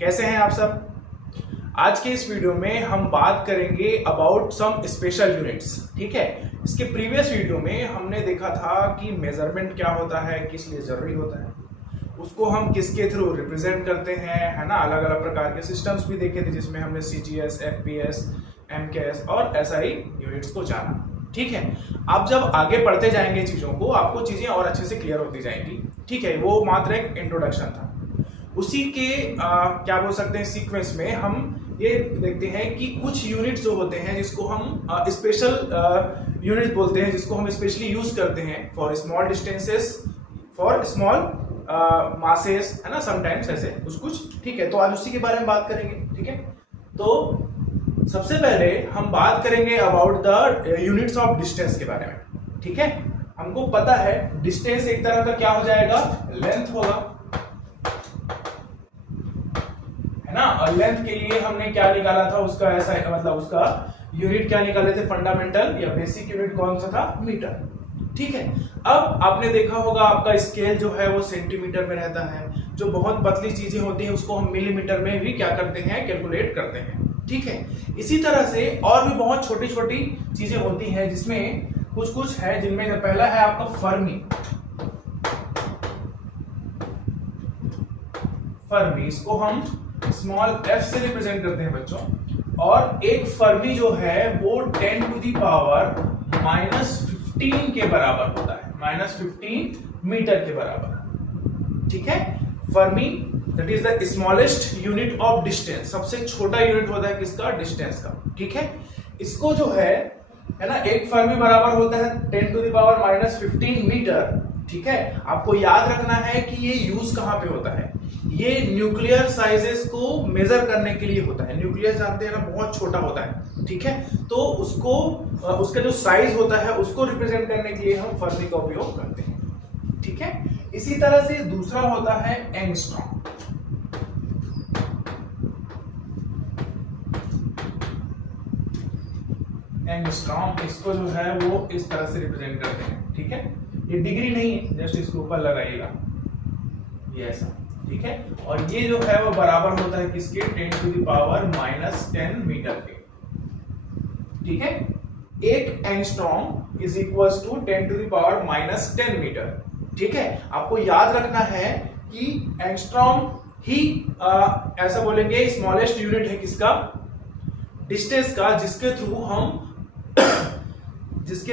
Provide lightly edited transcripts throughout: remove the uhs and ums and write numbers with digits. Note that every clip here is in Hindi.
कैसे हैं आप सब। आज के इस वीडियो में हम बात करेंगे अबाउट सम स्पेशल यूनिट्स। ठीक है, इसके प्रीवियस वीडियो में हमने देखा था कि मेजरमेंट क्या होता है, किस लिए जरूरी होता है, उसको हम किसके थ्रू रिप्रेजेंट करते हैं, है ना। अलग अलग प्रकार के सिस्टम्स भी देखे थे जिसमें हमने CGS, FPS, MKS और SI यूनिट्स को जाना। ठीक है, आप जब आगे पढ़ते जाएंगे चीजों को, आपको चीजें और अच्छे से क्लियर होती जाएंगी। ठीक है, वो मात्र एक इंट्रोडक्शन था। उसी के क्या बोल सकते हैं सीक्वेंस में हम ये देखते हैं कि कुछ यूनिट्स जो होते हैं जिसको हम स्पेशल यूनिट बोलते हैं, जिसको हम स्पेशली यूज करते हैं for small distances, for small masses, है ना, समटाइम्स ऐसे कुछ। ठीक है, तो आज उसी के बारे में बात करेंगे। ठीक है, तो सबसे पहले हम बात करेंगे about the units of distance के बारे में। ठीक है, हमको पता है डिस्टेंस एक तरह का क्या हो जाएगा, लेंथ होगा, है ना। और लेंथ के लिए हमने क्या निकाला था, उसका ऐसा मतलब उसका यूनिट क्या निकाले थे, फंडामेंटल या बेसिक यूनिट कौन सा था, मीटर। ठीक है, अब आपने देखा होगा आपका स्केल जो है वो सेंटीमीटर में रहता है। जो बहुत पतली चीजें होती हैं उसको हम मिलीमीटर में भी क्या करते हैं, कैलकुलेट करते हैं। ठीक है, इसी तरह से और भी बहुत छोटी छोटी चीजें होती हैं जिसमें कुछ है, जिनमें पहला है आपका फर्मी, इसको हम स्मॉल f से रिप्रेजेंट करते हैं बच्चों। और एक फर्मी जो है वो 10 टू दी पावर -15 के बराबर होता है, -15 मीटर के बराबर। ठीक है, Fermi that is the smallest unit of distance, सबसे छोटा यूनिट होता है किसका, डिस्टेंस का। ठीक है, इसको जो है ना, एक फर्मी बराबर होता है 10 टू द पावर -15 मीटर। ठीक है, आपको याद रखना है कि ये यूज कहां पे होता है, ये न्यूक्लियर साइजेस को मेजर करने के लिए होता है। न्यूक्लियस जानते हैं ना, बहुत छोटा होता है। ठीक है, तो उसको उसका जो साइज होता है उसको रिप्रेजेंट करने के लिए हम फर्मी का उपयोग करते हैं। ठीक है, इसी तरह से दूसरा होता है एंगस्ट्रॉम। एंगस्ट्रॉम इसको जो है वो इस तरह से रिप्रेजेंट करते हैं। ठीक है, ये डिग्री नहीं है, जस्ट इसके ऊपर लगाइएगा ये ऐसा। ठीक है, और ये जो है वो बराबर होता है किसके, 10 टू द पावर -10 मीटर के। ठीक है, एक angstrom is equals to 10 to the power -10 metre. ठीक है, आपको याद रखना है कि एंगस्ट्रॉम ही ऐसा बोलेंगे स्मॉलेस्ट यूनिट है किसका, डिस्टेंस का, जिसके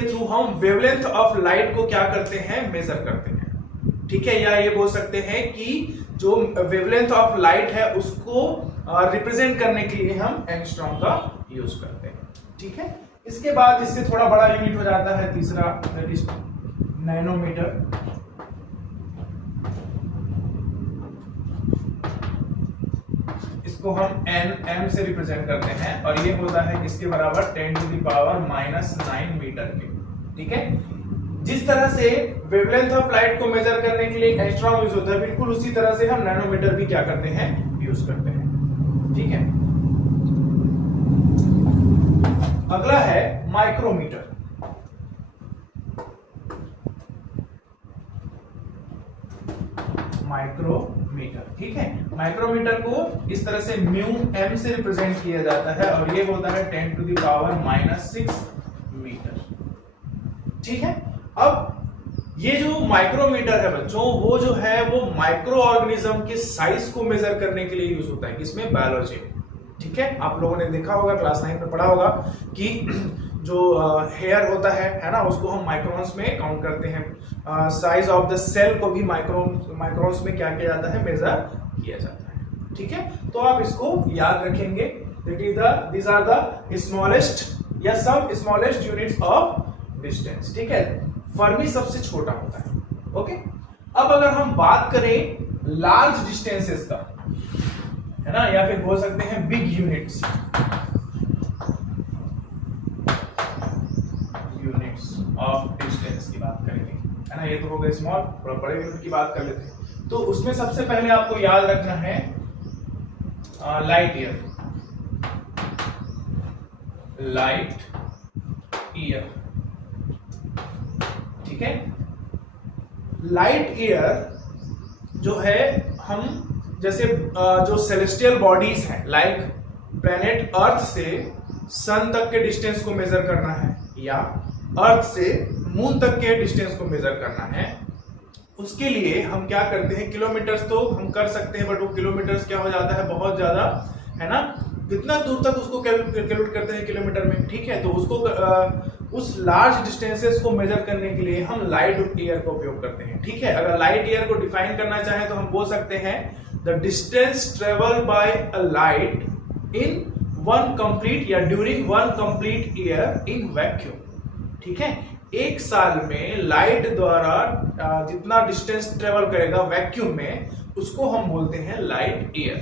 थ्रू हम वेवलेंथ ऑफ लाइट को क्या करते हैं, मेजर करते हैं। ठीक है, या ये बोल सकते हैं कि जो वेवलेंथ ऑफ लाइट है उसको रिप्रेजेंट करने के लिए हम एंगस्ट्रॉम का यूज करते हैं। ठीक है, इसके बाद इससे थोड़ा बड़ा यूनिट हो जाता है तीसरा, दैट इज नैनोमीटर। इसको हम nm से रिप्रेजेंट करते हैं और ये होता है किसके बराबर, 10 टू द पावर -9 मीटर के। ठीक है, जिस तरह से वेवलेंथ ऑफ लाइट को मेजर करने के लिए एंगस्ट्रॉम यूज होता है, बिल्कुल उसी तरह से हम नैनोमीटर भी क्या करते हैं, यूज करते हैं। ठीक है, अगला है माइक्रोमीटर। ठीक है, माइक्रोमीटर को इस तरह से μm से रिप्रेजेंट किया जाता है और ये होता है 10 टू द पावर -6 मीटर। ठीक है, अब ये जो माइक्रोमीटर है बच्चों, वो जो है वो माइक्रो ऑर्गेनिज्म के साइज को मेजर करने के लिए यूज होता है, किसमें, बायोलॉजी में। ठीक है, आप लोगों ने देखा होगा, क्लास 9 में पढ़ा होगा कि जो हेयर होता है ना, उसको हम माइक्रोन्स में काउंट करते हैं। साइज ऑफ द सेल को भी माइक्रोन्स में क्या किया जाता है, मेजर किया जाता है। ठीक है, तो आप इसको याद रखेंगे, these are the smallest या some smallest units of distance। ठीक है, फर्मी सबसे छोटा होता है। ओके, अब अगर हम बात करें लार्ज डिस्टेंसेस का, है ना, या फिर बोल सकते हैं बिग यूनिट्स ऑफ डिस्टेंस की बात करेंगे, है ना। ये तो हो गए स्मॉल, बड़े यूनिट की बात कर लेते हैं। तो उसमें सबसे पहले आपको याद रखना है लाइट ईयर। ठीक है, लाइट ईयर जो है हम जैसे जो सेलेस्टियल बॉडीज हैं लाइक प्लेनेट अर्थ से सन तक के डिस्टेंस को मेजर करना है या अर्थ से मून तक के डिस्टेंस को मेजर करना है, उसके लिए हम क्या करते हैं, किलोमीटर्स तो हम कर सकते हैं बट वो किलोमीटर्स क्या हो जाता है बहुत ज्यादा, है ना, कितना दूर तक उसको कैलकुलेट करते हैं किलोमीटर में, ठीक है। तो उसको उस लार्ज डिस्टेंसेस को मेजर करने के लिए हम लाइट ईयर का उपयोग करते हैं, ठीक है। अगर लाइट ईयर को डिफाइन करना चाहें तो हम बोल सकते हैं the distance travel by a light in one complete या during one complete year in vacuum, ठीक है। एक साल में लाइट द्वारा जितना डिस्टेंस ट्रेवल करेगा वैक्यूम में उसको हम बोलते हैं लाइट ईयर,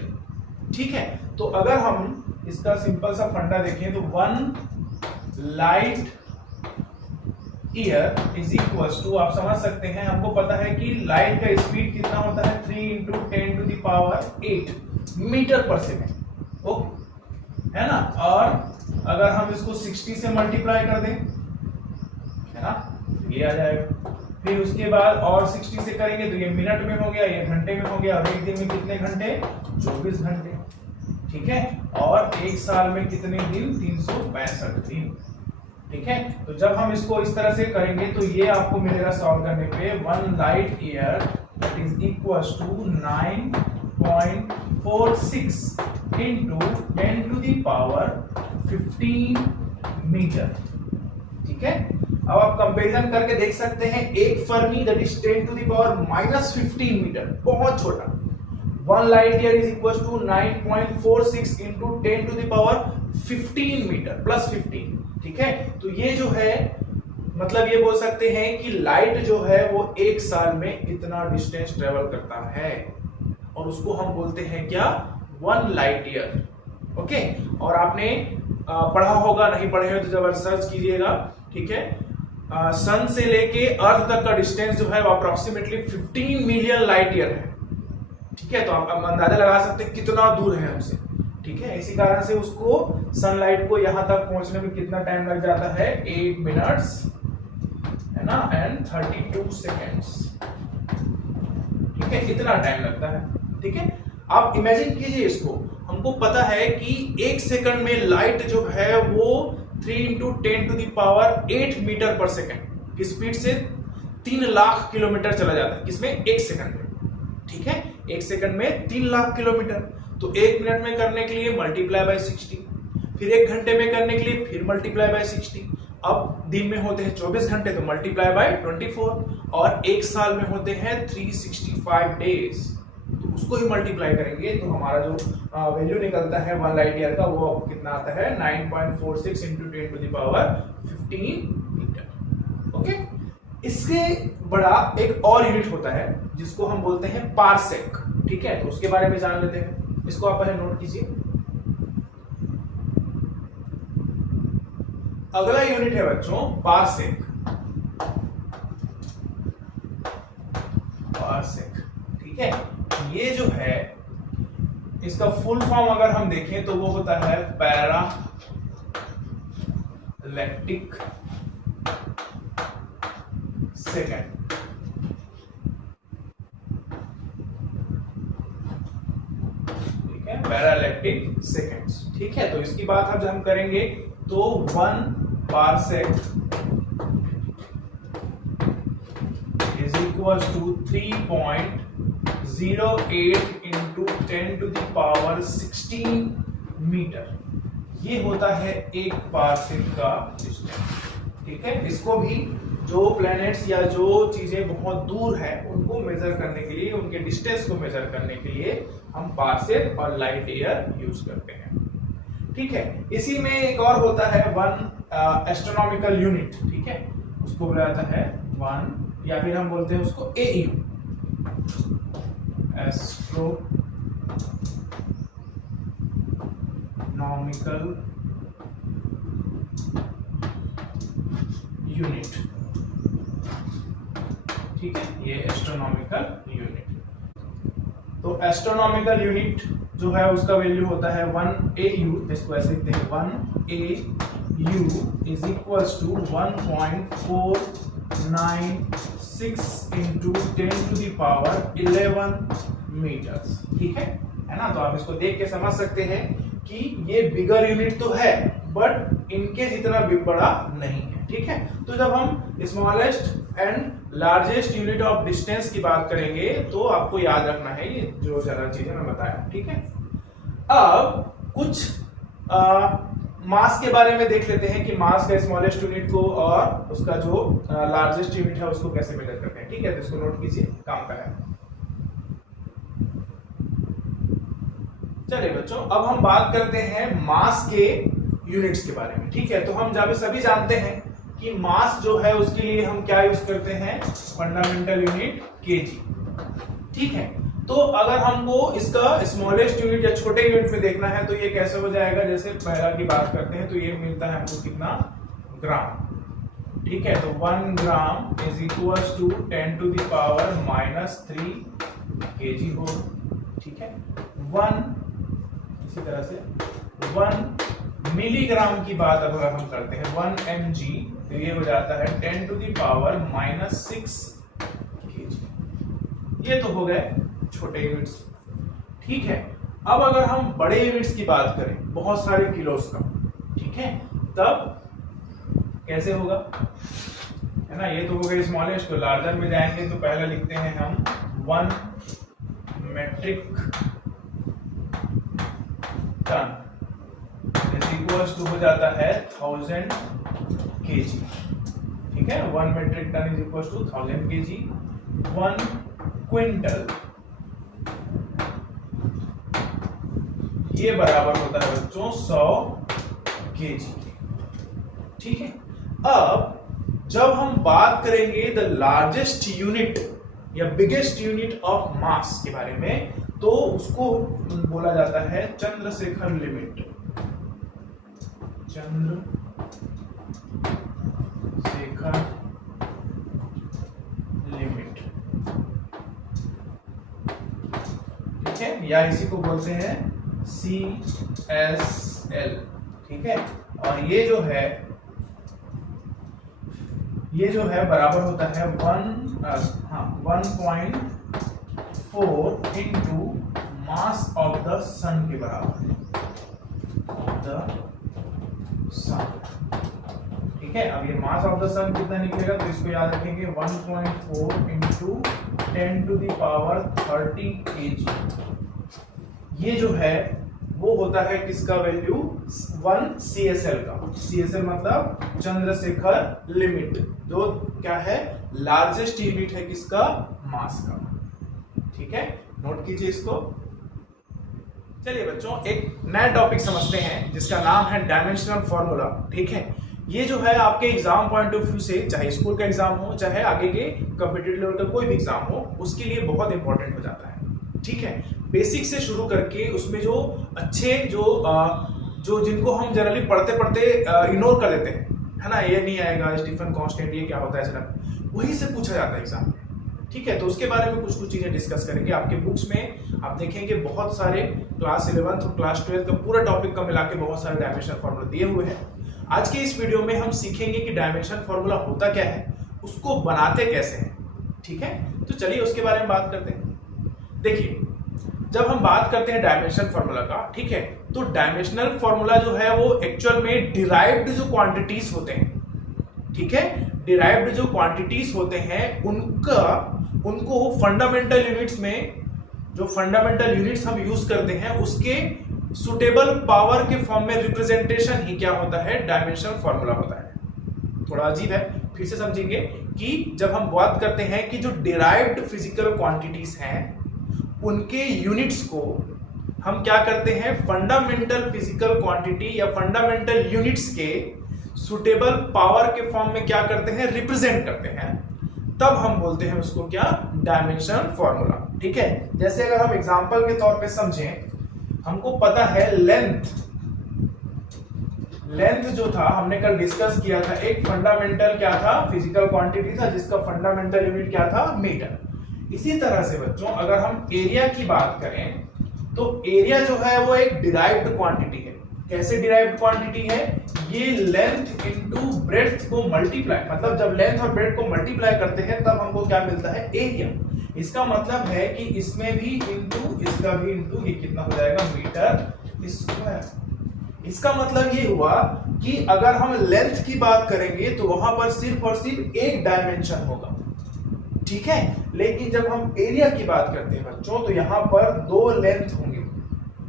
ठीक है। तो अगर हम इसका सिंपल सा फंडा देखें तो 1 light year is equals to, आप समझ सकते हैं, हमको पता है कि लाइट का स्पीड कितना होता है 3 × 10⁸ मीटर पर सेकेंड, ओके, है ना। और अगर हम इसको 60 से मल्टीप्लाई कर दें, है ना, ये आ जाएगा। फिर उसके बाद और 60 से करेंगे तो ये मिनट में हो गया, ये घंटे में हो गया, और एक दिन में कितने घंटे, 24 घंटे, ठीक है। और एक साल में कितने दिन, 365 दिन, ठीक है। तो जब हम इसको इस तरह से करेंगे तो ये आपको मिलेगा सॉल्व करने पे 1 light year that is equals to 9.46 into 10⁻15 metre, ठीक है। अब आप कंपैरिजन करके देख सकते हैं, एक फर्मी दैट इज 10⁻−15 मीटर, बहुत छोटा, 1 light year is equal to 9.46 into 10⁻15 metre plus 15, ठीक है। तो ये जो है मतलब ये बोल सकते हैं कि लाइट जो है वो एक साल में इतना डिस्टेंस ट्रेवल करता है और उसको हम बोलते हैं क्या, 1 लाइट ईयर, ओके। और आपने पढ़ा होगा, नहीं पढ़े हो तो जब सर्च कीजिएगा, ठीक है। सन से लेके अर्थ तक का डिस्टेंस जो है वो अप्रोक्सीमेटली 15 मिलियन लाइट ईयर है, ठीक है। तो आप अंदाजा लगा सकते हैं कितना दूर है हमसे, ठीक है। इसी कारण से उसको सनलाइट को यहां तक पहुंचने में कितना टाइम लग जाता है, 8 मिनट्स, है ना, एंड 32 सेकेंड्स, ठीक है, इतना टाइम लगता है, ठीक है। आप इमेजिन कीजिए इसको, हमको पता है कि 1 सेकंड में लाइट जो है वो 3 × 10⁸ मीटर पर सेकंड की स्पीड से 3 लाख किलोमीटर चला जाता है, किसमें, 1 सेकंड में, ठीक है। 1 सेकंड में 3 लाख किलोमीटर, तो 1 मिनट में करने के लिए मल्टीप्लाई बाय 60, फिर 1 घंटे में करने के लिए फिर मल्टीप्लाई बाय 60, अब दिन में होते हैं 24 घंटे तो मल्टीप्लाई बाय 24, और एक साल में होते हैं 365 डेज, तो उसको ही मल्टीप्लाई करेंगे तो हमारा जो वैल्यू निकलता है 1 लाइट ईयर का वो कितना आता है, 9.46 into 10⁻15 मीटर, ओके। इसके बड़ा एक और यूनिट होता है जिसको हम बोलते हैं पारसेक, ठीक है। तो उसके बारे में जान लेते हैं, इसको आप पहले नोट कीजिए। अगला यूनिट है बच्चों पारसेक, पारसेक, ठीक है। ये जो है इसका फुल फॉर्म अगर हम देखें तो वो होता है पैरा इलेक्ट्रिक सेकेंड, ठीक है, पैरा इलेक्ट्रिक सेकेंड्स, ठीक है। तो इसकी बात अब जब हम करेंगे तो 1 parsec is equal to 3.08 into 10⁻16 metre, ये होता है 1 पारसेक का डिस्टेंस, ठीक है। इसको भी जो प्लैनेट्स या जो चीजें बहुत दूर है उनको मेजर करने के लिए, उनके डिस्टेंस को मेजर करने के लिए हम पारसेक और लाइट ईयर यूज करते हैं, ठीक है। इसी में एक और होता है 1 एस्ट्रोनॉमिकल यूनिट, ठीक है, उसको बोला जाता है 1 या फिर हम बोलते हैं उसको AU, एस्ट्रोनॉमिकल यूनिट, ठीक है, ये एस्ट्रोनॉमिकल यूनिट। तो एस्ट्रोनॉमिकल यूनिट जो है उसका वैल्यू होता है 1 AU, इसको ऐसे लिखते हैं 1 AU is equals to 1.496 into 10⁻11 metres. ठीक है ना? तो आप इसको देख के समझ सकते हैं कि ये बिगर यूनिट तो है बट इनके जितना भी बड़ा नहीं है। ठीक है, तो जब हम smallest and largest unit of distance की बात करेंगे तो आपको याद रखना है ये जो सारा चीजें मैं बताया। ठीक है, अब कुछ मास के बारे में देख लेते हैं कि मास का स्मॉलेस्ट यूनिट को और उसका जो लार्जेस्ट यूनिट है उसको कैसे मेजर करते हैं। ठीक है, तो इसको नोट कीजिए, काम का है। चलिए बच्चों, अब हम बात करते हैं मास के यूनिट्स के बारे में। ठीक है, तो हम जब सभी जानते हैं कि मास जो है उसके लिए हम क्या यूज करते हैं, फंडामेंटल यूनिट केजी। ठीक है, तो अगर हमको इसका स्मॉलेस्ट यूनिट या छोटे यूनिट में देखना है तो ये कैसे हो जाएगा, जैसे पहला की बात करते हैं तो ये मिलता है हमको कितना, ग्राम। ठीक है, तो 1 gram is equal to 10 to the power -3 KG हो। ठीक है, 1 इसी तरह से 1 मिलीग्राम की बात अगर हम करते हैं 1 mg, तो ये हो जाता है 10 टू द पावर -6 केजी। ये तो हो गए छोटे यूनिट्स। ठीक है, अब अगर हम बड़े यूनिट्स की बात करें, बहुत सारे किलोस का, ठीक है, तब कैसे होगा, है ना? ये तो हो गए स्मॉलेस्ट। तो लार्जर में जाएंगे तो पहले लिखते हैं हम 1 metric ton is equal to हो जाता है 1000 केजी। ठीक है, 1 metric ton is equal to 1000 KG. 1 quintal ये बराबर होता है बच्चों 100 केजी। ठीक है, अब जब हम बात करेंगे द लार्जेस्ट यूनिट या बिगेस्ट यूनिट ऑफ मास के बारे में, तो उसको बोला जाता है चंद्रशेखर लिमिट। चंद्रशेखर लिमिट। ठीक है, या इसी को बोलते हैं CSL। ठीक है, और ये जो है बराबर होता है 1.4 इंटू मास ऑफ द सन के बराबर है, सन। ठीक है, अब ये मास ऑफ द सन कितना निकलेगा, तो इसको याद रखेंगे 1.4 into 10 to the power 30 KG. ये जो है वो होता है किसका वैल्यू, 1 CSL का। CSL मतलब चंद्रशेखर लिमिट, जो क्या है, लार्जेस्ट यूनिट है किसका, मास का। ठीक है, नोट कीजिए इसको। चलिए बच्चों, एक नया टॉपिक समझते हैं जिसका नाम है डायमेंशनल फॉर्मूला। ठीक है, ये जो है आपके एग्जाम पॉइंट ऑफ व्यू से, चाहे स्कूल का एग्जाम हो चाहे आगे के कॉम्पिटिटिव लेवल का कोई भी एग्जाम हो, उसके लिए बहुत इंपॉर्टेंट हो जाता है। ठीक है, बेसिक से शुरू करके उसमें जो अच्छे जो जिनको हम जनरली पढ़ते पढ़ते इग्नोर कर देते हैं, है ना, ये नहीं आएगा, स्टीफन कांस्टेंट ये क्या होता है सर, वही से पूछा जाता है एग्जाम में। ठीक है, तो उसके बारे में कुछ चीजें डिस्कस करेंगे। आपके बुक्स में आप देखेंगे बहुत सारे क्लास 11th और क्लास 12th का पूरा टॉपिक का मिला के बहुत सारे डायमेंशन फॉर्मूला दिए हुए हैं। आज के इस वीडियो में हम सीखेंगे कि डायमेंशन फॉर्मूला होता क्या है, उसको बनाते कैसे हैं। ठीक है, तो चलिए उसके बारे में बात करते हैं। देखिए, जब हम बात करते हैं डायमेंशन फॉर्मूला का, ठीक है, तो डायमेंशनल फॉर्मूला जो है वो एक्चुअल में डिराइव्ड जो क्वांटिटीज होते हैं, ठीक है, डिराइव्ड जो क्वांटिटीज होते हैं उनको फंडामेंटल यूनिट्स में, जो फंडामेंटल यूनिट्स हम यूज करते हैं उसके सुटेबल पावर के फॉर्म में रिप्रेजेंटेशन ही क्या होता है, डायमेंशनल फॉर्मूला होता है। थोड़ा अजीब है, फिर से समझेंगे कि जब हम बात करते हैं कि जो डिराइव्ड फिजिकल क्वांटिटीज हैं उनके यूनिट्स को हम क्या करते हैं, फंडामेंटल फिजिकल क्वांटिटी या फंडामेंटल यूनिट्स के सुटेबल पावर के फॉर्म में क्या करते हैं, रिप्रेजेंट करते हैं, तब हम बोलते हैं उसको क्या, डायमेंशनल फॉर्मूला। ठीक है, जैसे अगर हम एग्जांपल के तौर पे समझें, हमको पता है लेंथ जो था हमने कल डिस्कस किया था, एक फंडामेंटल क्या था, फिजिकल क्वांटिटी था जिसका फंडामेंटल यूनिट क्या था, मीटर। इसी तरह से बच्चों अगर हम एरिया की बात करें तो एरिया जो है वो एक डिराइव्ड क्वांटिटी है। कैसे डिराइव्ड क्वांटिटी है? ये लेंथ इनटू ब्रेड्थ को मल्टीप्लाई, मतलब जब लेंथ और ब्रेड्थ को मल्टीप्लाई करते हैं तब हमको क्या मिलता है? एरिया। इसका मतलब है कि इसमें भी इनटू इसका भी इनटू, ये कितना हो जाएगा? Metre square. इसका मतलब ये हुआ कि अगर हम लेंथ की बात करेंगे तो वहां पर सिर्फ और सिर्फ एक डायमेंशन होगा, ठीक है। लेकिन जब हम एरिया की बात करते हैं बच्चों, तो यहाँ पर दो लेंथ होंगे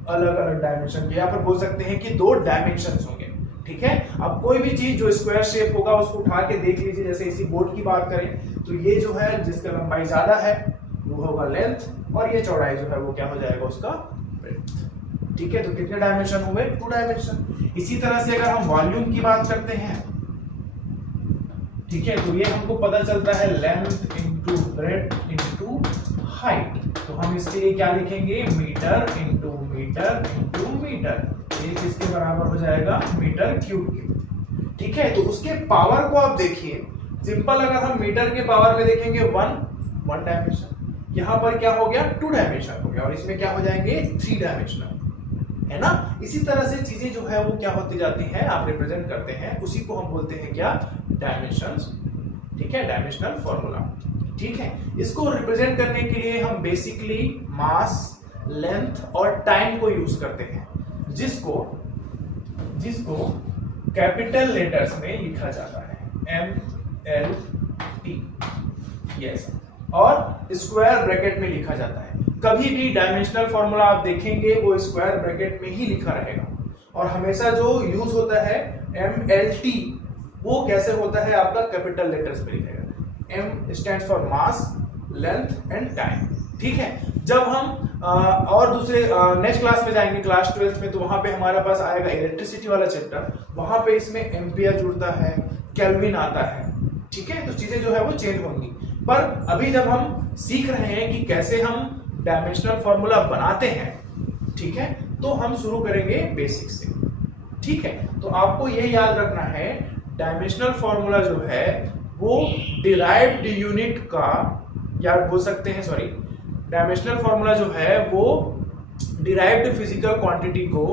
अलग अलग डायमेंशन के, यहाँ पर बोल सकते हैं कि दो डायमेंशंस होंगे, ठीक है। अब कोई भी चीज जो स्क्वायर शेप होगा उसको उठा के देख लीजिए, जैसे इसी बोर्ड की बात करें तो ये जो है जिसका लंबाई ज्यादा है वो होगा लेंथ, और ये चौड़ाई जो है वो क्या हो जाएगा? उसका ब्रेड्थ, ठीक है। तो कितने डायमेंशन हुए? 2 डायमेंशन। इसी तरह से अगर हम वॉल्यूम की बात करते हैं, ठीक है, तो ये हमको पता चलता है length into breadth into height. तो हम इसके लिए क्या लिखेंगे? Metre into metre into metre. ये किसके बराबर हो जाएगा? मीटर क्यूब, ठीक है। तो उसके पावर को आप देखिए, सिंपल अगर हम मीटर के पावर में देखेंगे 1 डायमेंशन, यहां पर क्या हो गया? 2 डायमेंशन हो गया, और इसमें क्या हो जाएंगे? 3 डायमेंशनल, है ना। इसी तरह से चीजें जो है वो क्या होती जाती हैं, आप रिप्रेजेंट करते हैं, उसी को हम बोलते हैं क्या? डायमेंशंस, ठीक है, डायमेंशनल फॉर्मूला, ठीक है। इसको रिप्रेजेंट करने के लिए हम बेसिकली मास, लेंथ और टाइम को यूज करते हैं, जिसको कैपिटल लेटर्स में लिखा जाता है MLT, यस, और स्क्वायर ब्रैकेट में लिखा जाता है। कभी भी डायमेंशनल फॉर्मूला आप देखेंगे वो स्क्वायर ब्रैकेट में ही लिखा रहेगा, और हमेशा जो यूज होता है MLT वो कैसे होता है? आपका कैपिटल लेटर्स में लिखेगा। M stands for mass, length and time, ठीक है। जब हम और दूसरे नेक्स्ट क्लास में जाएंगे, क्लास 12th में, तो वहां पे हमारे पास आएगा इलेक्ट्रिसिटी वाला चैप्टर, वहां पे इसमें एम्पियर जुड़ता है, केल्विन आता है, ठीक है। तो चीजें जो है वो चेंज होंगी, पर अभी जब हम सीख रहे हैं कि कैसे हम डायमेंशनल फॉर्मूला बनाते हैं, ठीक है, तो हम शुरू करेंगे बेसिक से, ठीक है। तो आपको ये याद रखना है, डायमेंशनल फॉर्मूला जो है वो डिराइव्ड यूनिट का, या बोल सकते हैं, सॉरी, डायमेंशनल फॉर्मूला जो है वो डिराइव्ड फिजिकल क्वांटिटी को,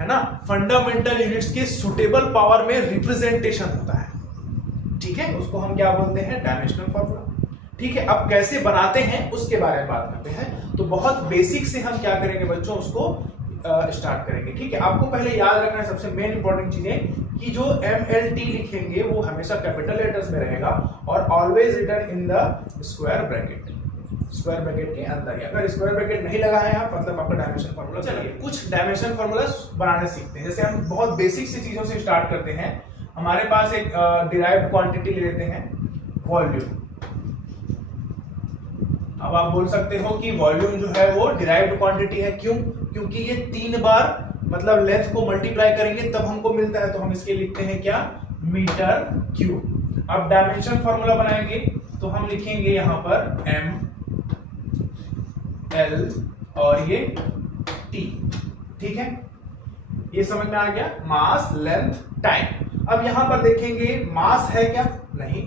है ना, फंडामेंटल यूनिट्स के सुटेबल पावर में रिप्रेजेंटेशन होता है, ठीक है। उसको हम क्या बोलते हैं? डायमेंशनल फॉर्मूला, ठीक है। अब कैसे बनाते हैं उसके बारे में बात करते हैं। तो बहुत बेसिक से हम क्या करेंगे बच्चों, उसको स्टार्ट करेंगे, ठीक है। आपको पहले याद रखना है सबसे मेन इंपॉर्टेंट चीजें, कि जो MLT लिखेंगे वो हमेशा कैपिटल लेटर्स में रहेगा, और always written in the square bracket, square bracket के अंदर। अगर स्क्वायर ब्रैकेट नहीं लगा है यहाँ, मतलब आपका डायमेंशन फॉर्मूला। चलिए कुछ डायमेंशन फॉर्मूला बनाने सीखते हैं। जैसे हम बहुत बेसिक सी चीजों से स्टार्ट करते हैं। हमारे पास एक डिराइव्ड क्वांटिटी ले लेते हैं, वॉल्यूम। अब आप बोल सकते हो कि वॉल्यूम जो है वो डिराइव्ड क्वांटिटी है, क्यों? क्योंकि ये 3 बार मतलब लेंथ को मल्टीप्लाई करेंगे तब हमको मिलता है, तो हम इसके लिखते हैं क्या? Metre cube. अब डायमेंशन फॉर्मूला बनाएंगे तो हम लिखेंगे यहां पर M L और ये T, ठीक है। ये समझ में आ गया, मास, लेंथ, टाइम। अब यहां पर देखेंगे मास है क्या? नहीं।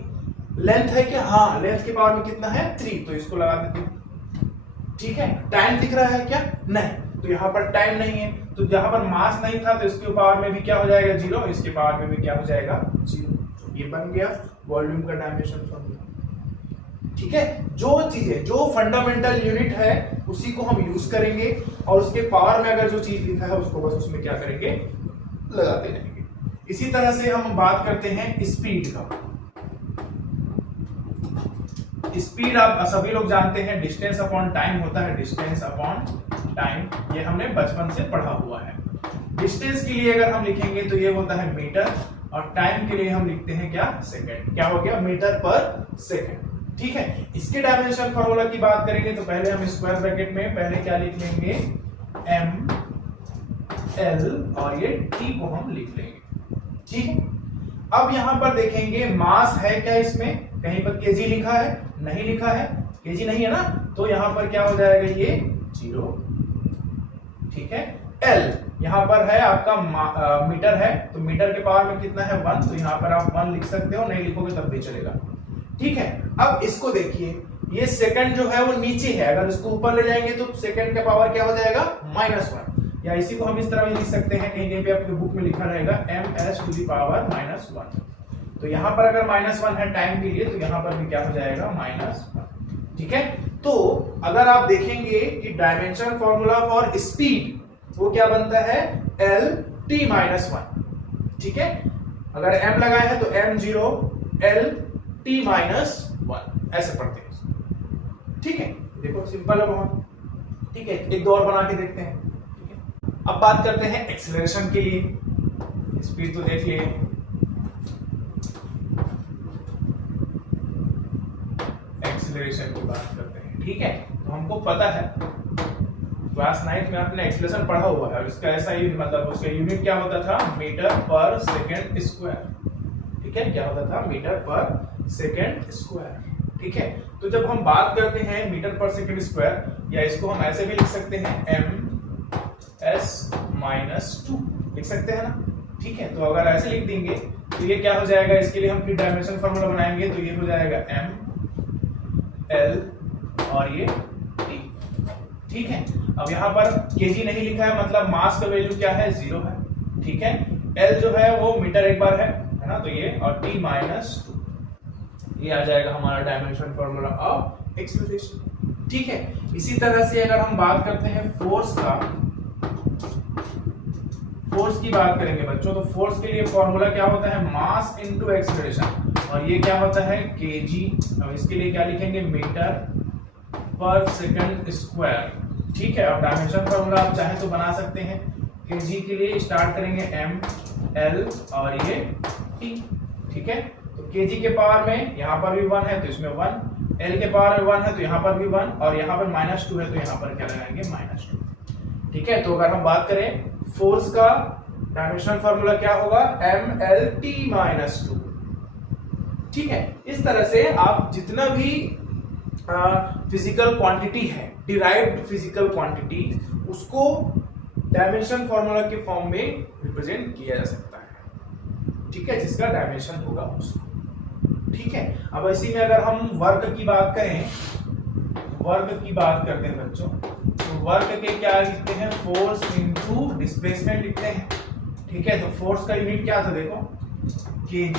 लेंथ है क्या? हाँ, लेंथ के पावर में कितना है? 3, तो इसको लगा देते हैं, ठीक है। टाइम दिख रहा है क्या? नहीं, तो यहाँ पर टाइम नहीं है, तो यहाँ पर मास नहीं था तो इसके पावर में भी क्या हो जाएगा? 0, इसके पावर में भी क्या हो जाएगा? 0। ये बन गया वॉल्यूम का डायमेंशन फॉर्मूला, ठीक है। जो चीजें, जो फंडामेंटल यूनिट है उसी को हम यूज करेंगे, और उसके पावर में अगर जो चीज लिखा है उसको बस उसमें क्या करेंगे? लगाते रहेंगे। इसी तरह से हम बात करते हैं स्पीड का। स्पीड आप सभी लोग जानते हैं, डिस्टेंस अपॉन टाइम होता है, डिस्टेंस अपॉन टाइम, ये हमने बचपन से पढ़ा हुआ है। डिस्टेंस के लिए अगर हम लिखेंगे तो ये होता है मीटर, और टाइम के लिए हम लिखते हैं क्या? सेकंड। क्या हो गया? मीटर पर सेकंड, ठीक है। इसके डायमेंशन फॉर्मूला की बात करेंगे तो पहले हम स्क्वायर ब्रैकेट में पहले क्या लिख लेंगे? M L और ये T को हम लिख लेंगे, ठीक है। अब यहां पर देखेंगे मास है क्या? इसमें कहीं पर केजी लिखा है? नहीं लिखा है, केजी नहीं है ना, तो यहां पर क्या हो जाएगा? ये 0, ठीक है। L यहां पर है आपका मीटर है, तो मीटर के पावर में कितना है? 1, तो यहां पर आप 1 लिख सकते हो, नहीं लिखोगे तब भी चलेगा, ठीक है। अब इसको देखिए, ये सेकंड जो है वो नीचे है, अगर इसको ऊपर ले जाएंगे तो सेकंड का पावर क्या हो जाएगा? -1। या इसी को हम इस तरह भी लिख सकते हैं, कहीं कहीं पे आपके बुक में लिखा रहेगा ms⁻⁻1। तो यहाँ पर अगर -1 है टाइम के लिए, तो यहाँ पर भी क्या हो जाएगा -1। ठीक है, तो अगर आप देखेंगे कि डायमेंशन फॉर्मूला फॉर स्पीड वो क्या बनता है, LT-1। ठीक है, अगर m लगाए हैं तो m0 LT-1 ऐसे पढ़ते हैं। ठीक है, देखो सिंपल है बहुत। ठीक है, एक दो और बना के देखते हैं। ठीक है, अब बात करते हैं एक्सीलरेशन के लिए। स्पीड तो देख लिए, एक्सीलरेशन की बात करते हैं। ठीक है, तो हमको पता है क्लास 9 में आपने एक्सीलरेशन पढ़ा हुआ है और इसका ऐसा ही मतलब उसका यूनिट क्या होता था, मीटर पर सेकंड स्क्वायर। ठीक है, क्या होता था, मीटर पर सेकंड स्क्वायर। ठीक है, तो जब हम बात करते हैं मीटर पर सेकंड स्क्वायर, या इसको हम ऐसे भी लिख सकते हैं ms-2 लिख सकते हैं ना। ठीक है, तो अगर ऐसे लिख देंगे तो ये क्या हो जाएगा, इसके लिए हम फिर डायमेंशन फार्मूला बनाएंगे, तो ये हो जाएगा m l और ये t। ठीक है, अब यहाँ पर kg नहीं लिखा है, मतलब मास का वैल्यू क्या है, 0 है। ठीक है, l जो है वो मीटर एक बार है ना, तो ये, और t-2 ये आ जाएगा हमारा डायमेंशन फार्मूला ऑफ एक्सीलरेशन। ठीक है, इसी तरह से अगर हम बात करते हैं फोर्स का, फोर्स की बात करेंगे बच्चों, तो फोर्स के लिए फॉर्मूला क्या होता है, मास इनटू एक्सीलरेशन, और ये क्या होता है, kg। अब इसके लिए क्या लिखेंगे, मीटर पर सेकंड स्क्वायर। ठीक है, अब डायमेंशन फार्मूला आप चाहे तो बना सकते हैं। kg के लिए स्टार्ट करेंगे m l और ये t। ठीक है, तो kg के पावर में यहाँ पर भी 1 है तो इसमें 1, l के पावर में 1 है तो यहाँ पर भी 1, और यहाँ पर -2 है तो यहाँ पर क्या लगाएंगे, -2। ठीक है, तो अगर हम बात करें फोर्स का डायमेंशनल फार्मूला क्या होगा, mlt-2। ठीक है, इस तरह से आप जितना भी फिजिकल क्वांटिटी है, डिराइव्ड फिजिकल क्वांटिटी, उसको डायमेंशन फार्मूला के फॉर्म में रिप्रेजेंट किया जा सकता है। ठीक है, जिसका डायमेंशन होगा उसको। ठीक है, अब इसी में अगर हम वर्क की बात करें, वर्क की बात करते हैं बच्चों, तो वर्क के क्या लिखते हैं, फोर्स इनटू डिस्प्लेसमेंट लिखते हैं। ठीक है, तो फोर्स का यूनिट क्या था, देखो kg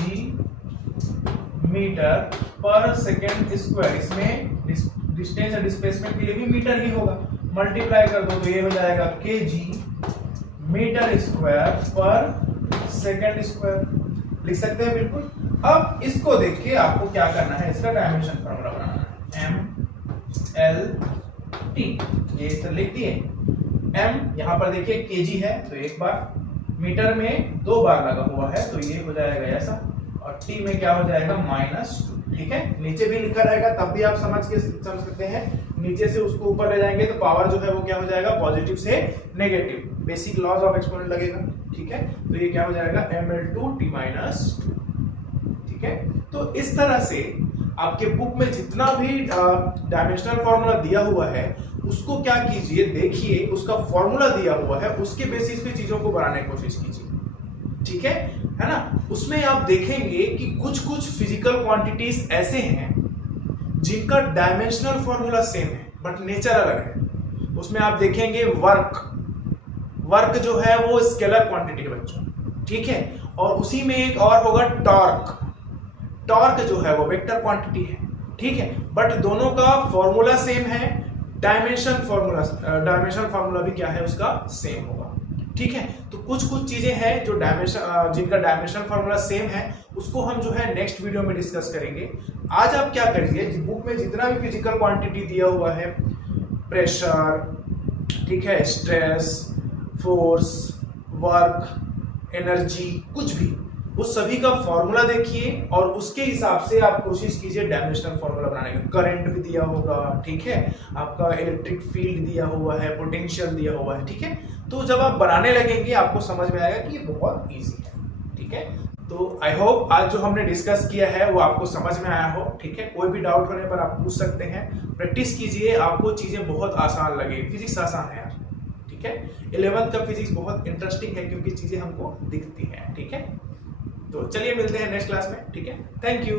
मीटर पर सेकंड स्क्वायर, इसमें डिस्टेंस और डिस्प्लेसमेंट के लिए भी मीटर ही होगा, मल्टीप्लाई कर दो तो ये हो जाएगा kg मीटर स्क्वायर पर सेकंड स्क्वायर लिख सकते हैं बिल्कुल। अब इसको देख के आपको क्या करना है, इसका डायमेंशन फार्मूला बनाना है, m l t, ये इस तरह लिख दिए। m यहाँ पर देखिए kg है तो एक बार, मीटर में 2 बार लगा हुआ है तो ये हो जाएगा ऐसा, और t में क्या हो जाएगा, -2। ठीक है, नीचे भी लिखा रहेगा तब भी आप समझ सकते हैं, नीचे से उसको ऊपर ले जाएंगे तो पावर जो है वो क्या हो जाएगा, पॉजिटिव से negative, basic laws of exponent लगेगा। ठीक है, तो ये क्या हो जाएगा, ml2t-2। ठीक है, तो इस तरह से आपके बुक में जितना भी डायमेंशनल फार्मूला दिया हुआ है उसको क्या कीजिए, देखिए उसका फॉर्मूला दिया हुआ है, उसके बेसिस पे चीजों को बनाने की कोशिश कीजिए। ठीक है ना, उसमें आप देखेंगे कि कुछ कुछ फिजिकल क्वांटिटीज ऐसे हैं जिनका डायमेंशनल फॉर्मूला सेम है बट नेचर अलग है। उसमें आप देखेंगे वर्क, वर्क जो है वो स्केलर क्वांटिटी है बच्चों। ठीक है, और उसी में एक और होगा टॉर्क, टॉर्क जो है वो वेक्टर क्वांटिटी है। ठीक है, बट दोनों का फॉर्मूला सेम है, डायमेंशन फॉर्मूला भी क्या है उसका, सेम होगा। ठीक है, तो कुछ कुछ चीजें हैं जो डायमेंशन, जिनका डायमेंशन फॉर्मूला सेम है, उसको हम जो है नेक्स्ट वीडियो में डिस्कस करेंगे। आज आप क्या करिए, बुक में जितना भी फिजिकल क्वांटिटी दिया हुआ है, प्रेशर, ठीक है, स्ट्रेस, फोर्स, वर्क, एनर्जी, कुछ भी, उस सभी का फॉर्मूला देखिए और उसके हिसाब से आप कोशिश कीजिए डायमेंशनल फॉर्मूला बनाने का। करंट भी दिया होगा, ठीक है, आपका इलेक्ट्रिक फील्ड दिया हुआ है, पोटेंशियल दिया हुआ है। ठीक है, तो जब आप बनाने लगेंगे आपको समझ में आएगा कि ये बहुत इजी है। ठीक है, तो आई होप आज जो हमने डिस्कस किया है वो आपको समझ में आया हो। ठीक है, कोई भी डाउट होने पर आप पूछ सकते हैं, प्रैक्टिस कीजिए, आपको चीजें बहुत आसान लगे। फिजिक्स आसान है यार। ठीक है, 11th का फिजिक्स बहुत इंटरेस्टिंग है क्योंकि चीजें हमको दिखती हैं। ठीक है, तो चलिए मिलते हैं नेक्स्ट क्लास में। ठीक है, थैंक यू।